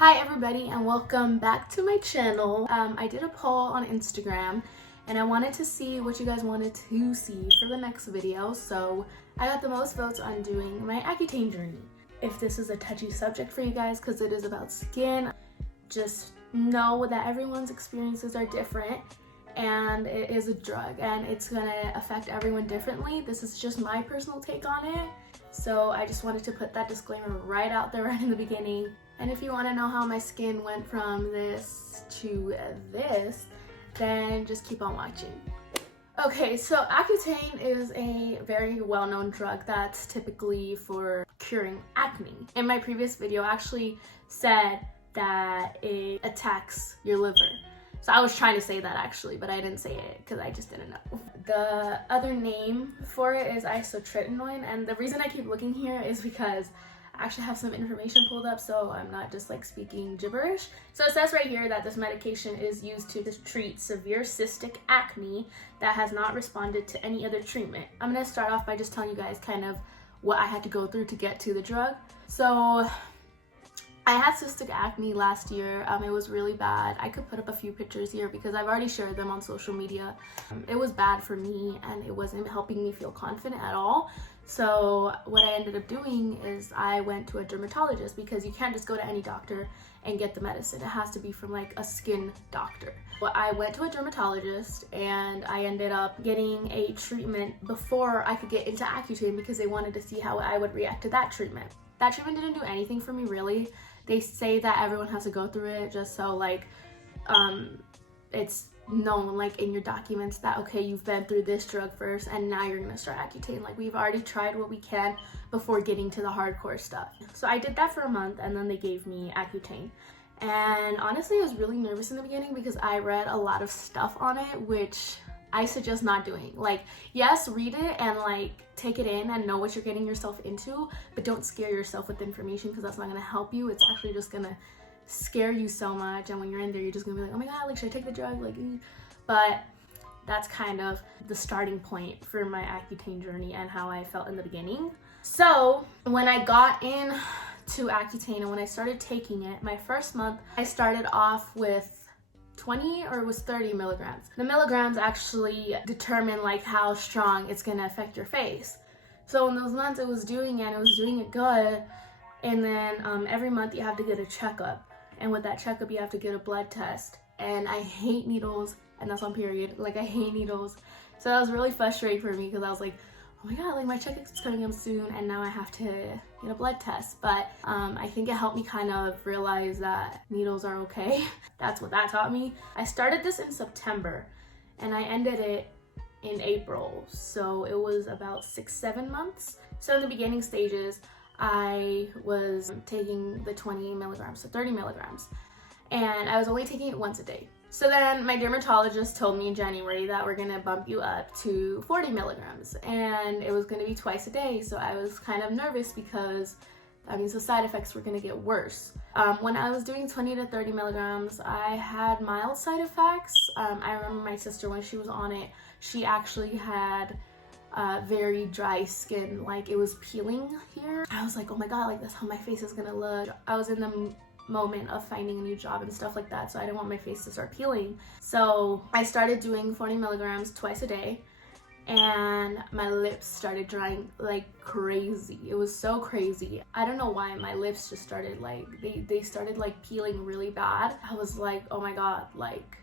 Hi everybody and welcome back to my channel. I did a poll on Instagram and I wanted to see what you guys wanted to see for the next video. So I got the most votes on doing my Accutane journey. If this is a touchy subject for you guys because it is about skin, just know that everyone's experiences are different and it is a drug and it's gonna affect everyone differently. This is just my personal take on it. So I just wanted to put that disclaimer right out there right in the beginning. And if you want to know how my skin went from this to this, then just keep on watching. Okay, so Accutane is a very well-known drug that's typically for curing acne. In my previous video, I actually said that it attacks your liver. So I was trying to say that actually, but I didn't say it because I just didn't know. The other name for it is isotretinoin, and the reason I keep looking here is because I actually have some information pulled up so I'm not just like speaking gibberish. So it says right here that this medication is used to treat severe cystic acne that has not responded to any other treatment. I'm gonna start off by just telling you guys kind of what I had to go through to get to the drug. So I had cystic acne last year. It was really bad. I could put up a few pictures here because I've already shared them on social media. It was bad for me and it wasn't helping me feel confident at all. So what I ended up doing is I went to a dermatologist because you can't just go to any doctor and get the medicine. It has to be from like a skin doctor. Well, I went to a dermatologist and I ended up getting a treatment before I could get into Accutane because they wanted to see how I would react to that treatment. That treatment didn't do anything for me really. They say that everyone has to go through it just so like it's known like in your documents that okay, you've been through this drug first and now you're gonna start Accutane. Like we've already tried what we can before getting to the hardcore stuff. So I did that for a month and then they gave me Accutane. And honestly, I was really nervous in the beginning because I read a lot of stuff on it, which I suggest not doing. Like, yes, read it and like take it in and know what you're getting yourself into, but don't scare yourself with information because that's not gonna help you. It's actually just gonna scare you so much, and when you're in there, you're just gonna be like, oh my god, like should I take the drug? Like, but that's kind of the starting point for my Accutane journey and how I felt in the beginning. So when I got in to Accutane and when I started taking it, my first month, I started off with 20 or it was 30 milligrams. The milligrams actually determine like how strong it's gonna affect your face. So in those months it was doing it good. And then every month you have to get a checkup. And with that checkup you have to get a blood test. And I hate needles, and that's on period. Like I hate needles. So that was really frustrating for me because I was like, oh my god, like my checkup is coming up soon and now I have to get a blood test. But I think it helped me kind of realize that needles are okay. That's what that taught me. I started this in September and I ended it in April. So it was about 6-7 months. So in the beginning stages, I was taking the 20 milligrams to 30 milligrams. And I was only taking it once a day. So then my dermatologist told me in January that we're gonna bump you up to 40 milligrams and it was gonna be twice a day. So I was kind of nervous because that means the side effects were gonna get worse. When I was doing 20 to 30 milligrams, I had mild side effects. I remember my sister, when she was on it, she actually had very dry skin, like it was peeling here. I was like, oh my god, like that's how my face is gonna look. I was in the moment of finding a new job and stuff like that, so I didn't want my face to start peeling. So I started doing 40 milligrams twice a day and my lips started drying like crazy. It was so crazy. I don't know why my lips just started like they started like peeling really bad. I was like, oh my god, like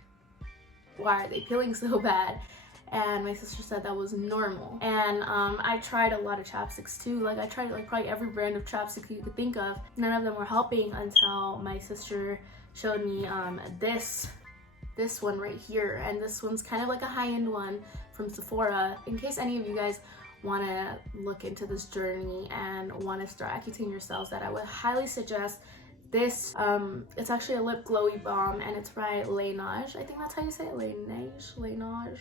why are they peeling so bad? And my sister said that was normal. And I tried a lot of chapsticks too. Like I tried like probably every brand of chapstick you could think of. None of them were helping until my sister showed me this one right here. And this one's kind of like a high-end one from Sephora. In case any of you guys want to look into this journey and want to start Accutane yourselves, that I would highly suggest this. It's actually a lip glowy balm and it's by Laneige. I think that's how you say it. Laneige.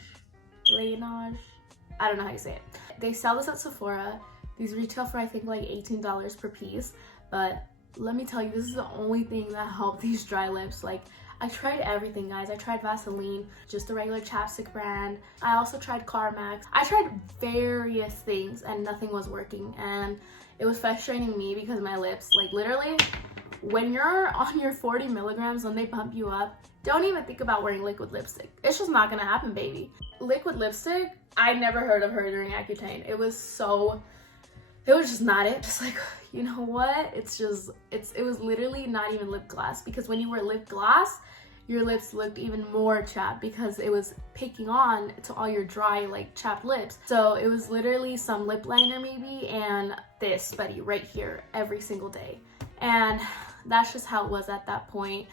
I don't know how you say it. They sell this at Sephora. These retail for I think like $18 per piece, but let me tell you, this is the only thing that helped these dry lips. Like I tried everything, guys. I tried Vaseline, just the regular chapstick brand. I also tried Carmax. I tried various things and nothing was working, and it was frustrating me because my lips, like literally when you're on your 40 milligrams, when they bump you up, don't even think about wearing liquid lipstick. It's just not gonna happen, baby. Liquid lipstick, I never heard of her during Accutane. It was just not it. Just like, you know what? It was literally not even lip gloss, because when you wear lip gloss, your lips looked even more chapped because it was picking on to all your dry, like, chapped lips. So it was literally some lip liner maybe and this buddy right here every single day. And that's just how it was at that point.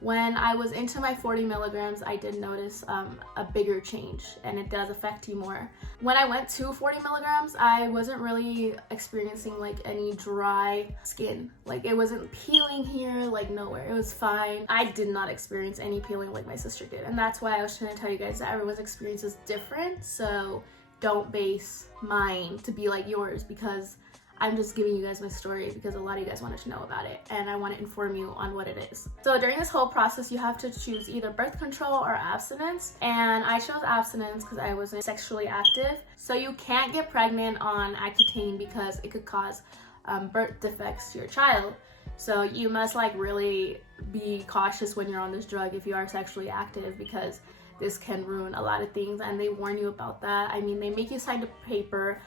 When I was into my 40 milligrams, I did notice a bigger change, and it does affect you more. When I went to 40 milligrams, I wasn't really experiencing like any dry skin. Like, it wasn't peeling here, like nowhere. It was fine. I did not experience any peeling like my sister did. And that's why I was trying to tell you guys that everyone's experience is different. So don't base mine to be like yours, because I'm just giving you guys my story because a lot of you guys wanted to know about it, and I want to inform you on what it is. So during this whole process, you have to choose either birth control or abstinence, and I chose abstinence because I wasn't sexually active. So you can't get pregnant on Accutane because it could cause birth defects to your child. So you must like really be cautious when you're on this drug if you are sexually active, because this can ruin a lot of things, and they warn you about that. I mean, they make you sign a paper.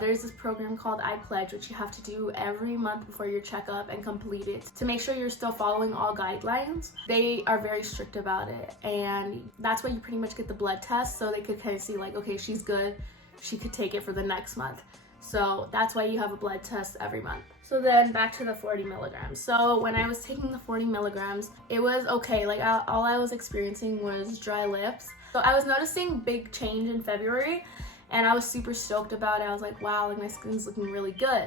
There's this program called I Pledge, which you have to do every month before your checkup and complete it to make sure you're still following all guidelines. They are very strict about it, and that's why you pretty much get the blood test, so they could kind of see like, okay, she's good, she could take it for the next month. So that's why you have a blood test every month. So then back to the 40 milligrams. So when I was taking the 40 milligrams, it was okay. Like all I was experiencing was dry lips. So I was noticing big change in February, and I was super stoked about it. I was like, wow, like my skin's looking really good.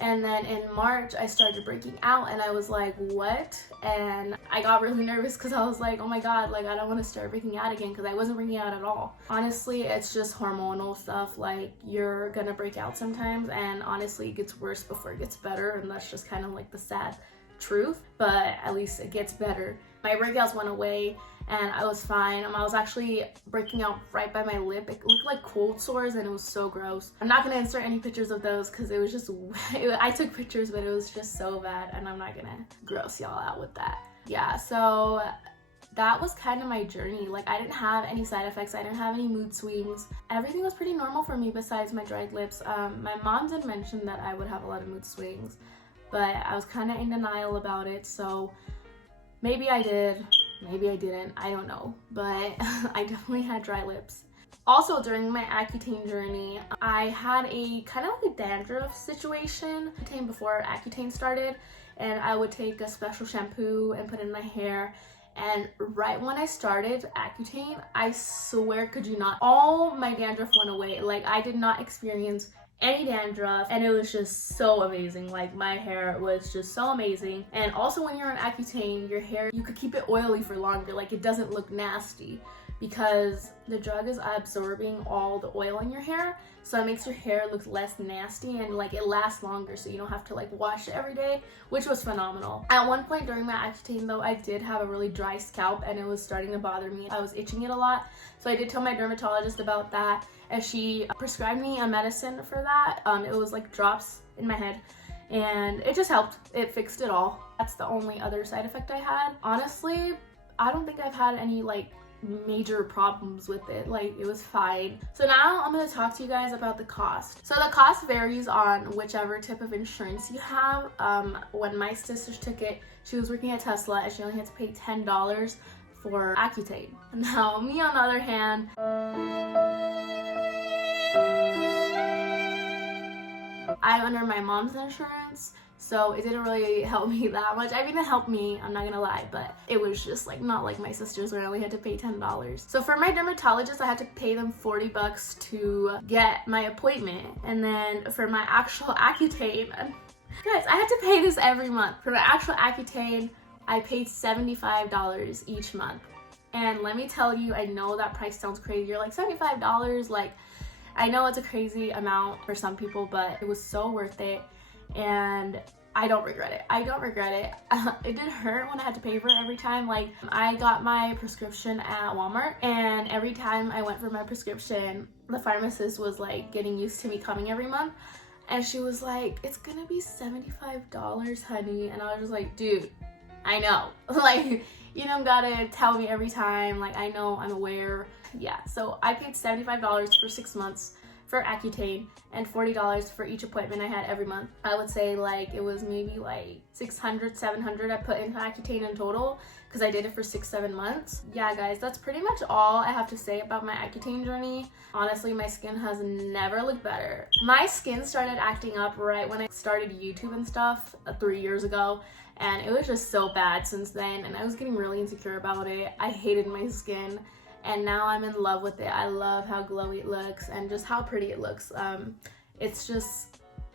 And then in March, I started breaking out, and I was like, what? And I got really nervous because I was like, oh my God, like I don't want to start breaking out again, because I wasn't breaking out at all. Honestly, it's just hormonal stuff. Like, you're gonna break out sometimes, and honestly, it gets worse before it gets better, and that's just kind of like the sad truth, but at least it gets better. My breakouts went away, and I was fine. I was actually breaking out right by my lip. It looked like cold sores, and it was so gross. I'm not gonna insert any pictures of those because it was just, I took pictures, but it was just so bad, and I'm not gonna gross y'all out with that. Yeah, so that was kind of my journey. Like, I didn't have any side effects. I didn't have any mood swings. Everything was pretty normal for me besides my dried lips. My mom did mention that I would have a lot of mood swings, but I was kind of in denial about it, so maybe I did, maybe I didn't, I don't know, but I definitely had dry lips. Also, during my Accutane journey, I had a kind of like a dandruff situation before Accutane started, and I would take a special shampoo and put it in my hair. And right when I started Accutane, I swear, could you not, all my dandruff went away. Like, I did not experience any dandruff, and it was just so amazing. Like, my hair was just so amazing. And also, when you're on Accutane, your hair, you could keep it oily for longer. Like, it doesn't look nasty because the drug is absorbing all the oil in your hair, so it makes your hair look less nasty, and like it lasts longer, so you don't have to like wash it every day, which was phenomenal. At one point during my Accutane though, I did have a really dry scalp, and it was starting to bother me. I was itching it a lot, so I did tell my dermatologist about that, and she prescribed me a medicine for that. It was like drops in my head, and it just helped. It fixed it all. That's the only other side effect I had. Honestly, I don't think I've had any like major problems with it. Like, it was fine. So now I'm going to talk to you guys about the cost. So the cost varies on whichever type of insurance you have. When my sister took it, she was working at Tesla, and she only had to pay $10 for Accutane. Now me, on the other hand, I'm under my mom's insurance, so it didn't really help me that much. I mean, it helped me, I'm not gonna lie, but it was just like not like my sister's where I only had to pay $10. So for my dermatologist, I had to pay them $40 to get my appointment. And then for my actual Accutane, guys, I had to pay this every month. For my actual Accutane, I paid $75 each month. And let me tell you, I know that price sounds crazy. You're like, $75? Like, I know it's a crazy amount for some people, but it was so worth it. And I don't regret it. I don't regret it. It did hurt when I had to pay for it every time. Like, I got my prescription at Walmart, and every time I went for my prescription, the pharmacist was like getting used to me coming every month. And she was like, it's gonna be $75, honey. And I was just like, dude, I know. Like, you don't gotta tell me every time. Like, I know, I'm aware. Yeah, so I paid $75 for 6 months for Accutane and $40 for each appointment I had every month. I would say like it was maybe like $600, $700 I put into Accutane in total because I did it for 6-7 months. Yeah, guys, that's pretty much all I have to say about my Accutane journey. Honestly, my skin has never looked better. My skin started acting up right when I started YouTube and stuff 3 years ago, and it was just so bad since then, and I was getting really insecure about it. I hated my skin, and now I'm in love with it. I love how glowy it looks and just how pretty it looks.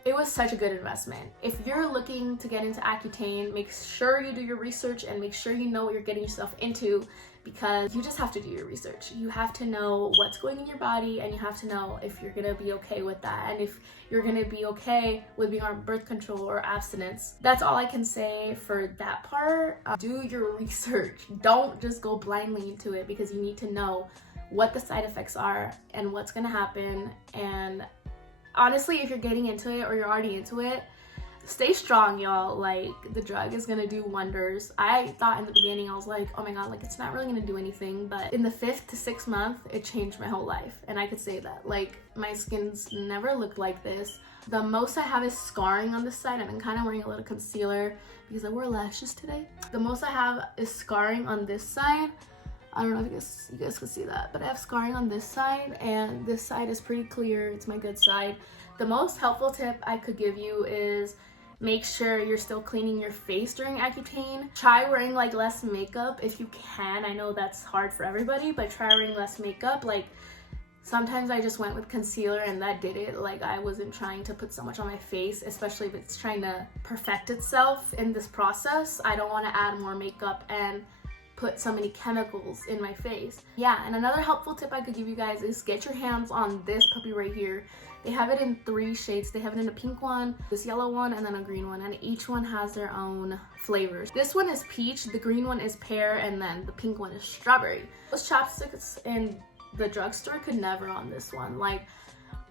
It was such a good investment. If you're looking to get into Accutane, make sure you do your research and make sure you know what you're getting yourself into, because you just have to do your research. You have to know what's going in your body, and you have to know if you're gonna be okay with that and if you're gonna be okay with being on birth control or abstinence. That's all I can say for that part. Do your research. Don't just go blindly into it, because you need to know what the side effects are and what's gonna happen. And honestly, if you're getting into it or you're already into it, stay strong, y'all. Like, the drug is gonna do wonders. I thought in the beginning, I was like, oh my god, like it's not really gonna do anything, but in the 5th to 6th month, it changed my whole life. And I could say that, like, my skin's never looked like this. The most I have is scarring on this side, and I'm kind of wearing a little concealer because I wore lashes today. The most I have is scarring on this side. I don't know if you guys can see that, but I have scarring on this side, and this side is pretty clear. It's my good side. The most helpful tip I could give you is make sure you're still cleaning your face during Accutane. Try wearing like less makeup if you can. I know that's hard for everybody, but try wearing less makeup. Like, sometimes I just went with concealer and that did it. Like, I wasn't trying to put so much on my face, especially if it's trying to perfect itself in this process. I don't want to add more makeup and put so many chemicals in my face. Yeah, and another helpful tip I could give you guys is get your hands on this puppy right here. They have it in 3 shades. They have it in a pink one, this yellow one, and then a green one, and each one has their own flavors. This one is peach, the green one is pear, and then the pink one is strawberry. Those chopsticks in the drugstore could never on this one. Like,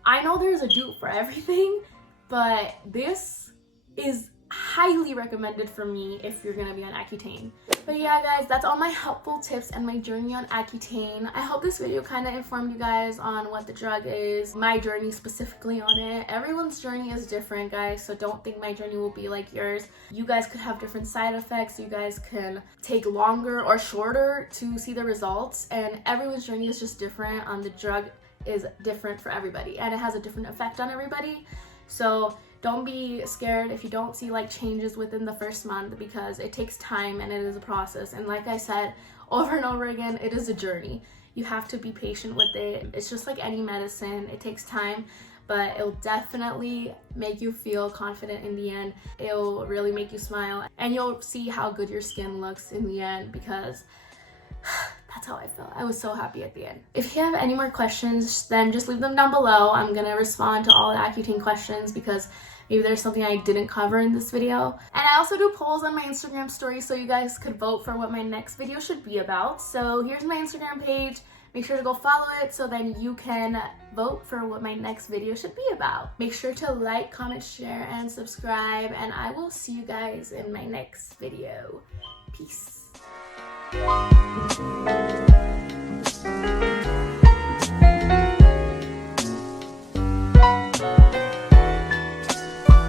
I know there's a dupe for everything, but this is highly recommended for me if you're gonna be on Accutane. But yeah, guys, that's all my helpful tips and my journey on Accutane. I hope this video kind of informed you guys on what the drug is, my journey specifically on it. Everyone's journey is different, guys, so don't think my journey will be like yours. You guys could have different side effects. You guys can take longer or shorter to see the results, and everyone's journey is just different. The drug is different for everybody, and it has a different effect on everybody. So don't be scared if you don't see like changes within the first month, because it takes time and it is a process. And like I said over and over again, it is a journey. You have to be patient with it. It's just like any medicine. It takes time, but it'll definitely make you feel confident in the end. It'll really make you smile, and you'll see how good your skin looks in the end, because that's how I felt. I was so happy at the end. If you have any more questions, then just leave them down below. I'm gonna respond to all the Accutane questions, because maybe there's something I didn't cover in this video. And I also do polls on my Instagram story, so you guys could vote for what my next video should be about. So here's my Instagram page. Make sure to go follow it so then you can vote for what my next video should be about. Make sure to like, comment, share, and subscribe, and I will see you guys in my next video. Peace.